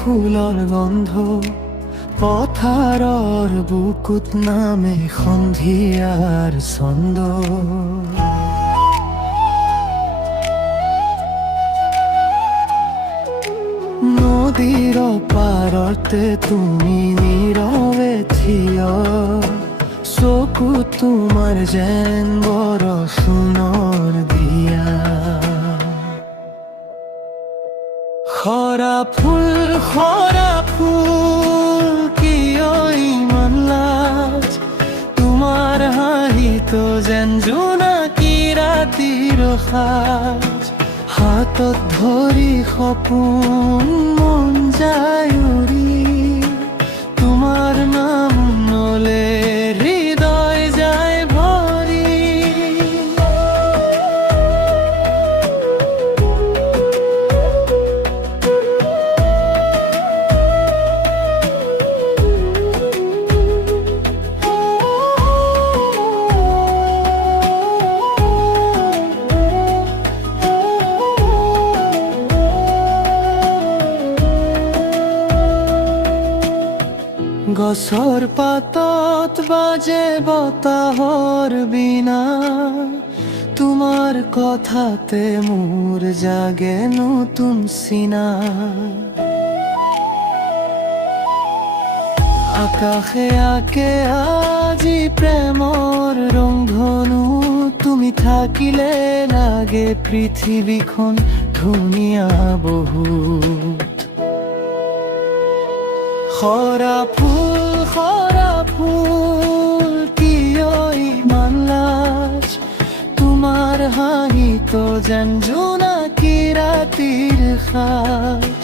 ফুলৰ গন্ধ পথাৰৰ বুকুত নামে সন্ধিয়াৰ ছন্দ। নদীৰ পাৰতে তুমি নীৰৱে থিয়, চকু তোমাৰ যেন বৰষুণৰ দিয়া। সৰা ফুল কিয় ইমান লাজ, তোমাৰ হাঁহিতো যেন জোনাকী ৰাতিৰ সাজ। হাতত ধৰি সপোন মন যায় উৰি, তোমাৰ নাম নলে হৃদয় যায় ভৰি। গছৰ পাতত বাজে বতাহৰ বিনা, তোমাৰ কথাতে মোৰ জাগে নতুন চিনা। আকাশে আকে আজি প্ৰেমৰ ৰংধনু, তুমি থাকিলে লাগে পৃথিৱীখন ধুনীয়া বহুত। সৰা ফুল কিয় ইমান লাজ, তোমাৰ হাঁহিতো যেন জোনাকী ৰাতিৰ সাজ।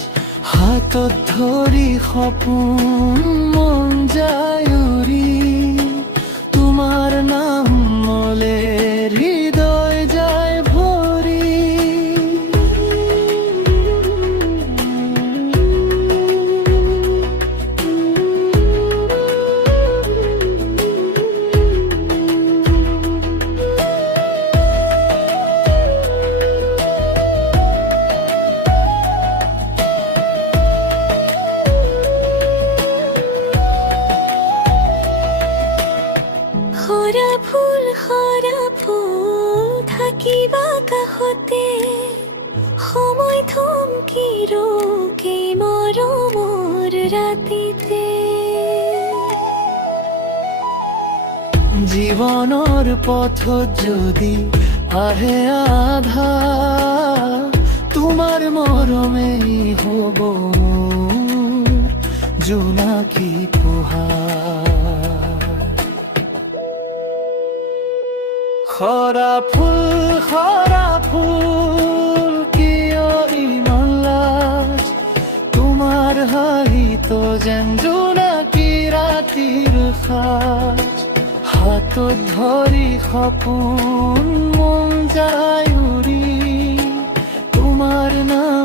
হাতত ধৰি সপোন মন যায় উৰি, তোমাৰ নাম মলে হৃদয় যায় ভৰি। সৰা ফুল থাকিবা কাষতে, সময় থমকি ৰকে মৰমৰ ৰাতিতে। জীৱনৰ পথত যদি আহে আধা, তোমাৰ মৰমেই হ'ব মোৰ জোনাকী পোহৰ। সৰা ফুল কিয় ইমান লাজ, তোমাৰ হাঁহিতো যেন জোনাকী ৰাতিৰ সাজ। হাতত ধৰি সপোন মন যায় উৰি, তোমাৰ নাম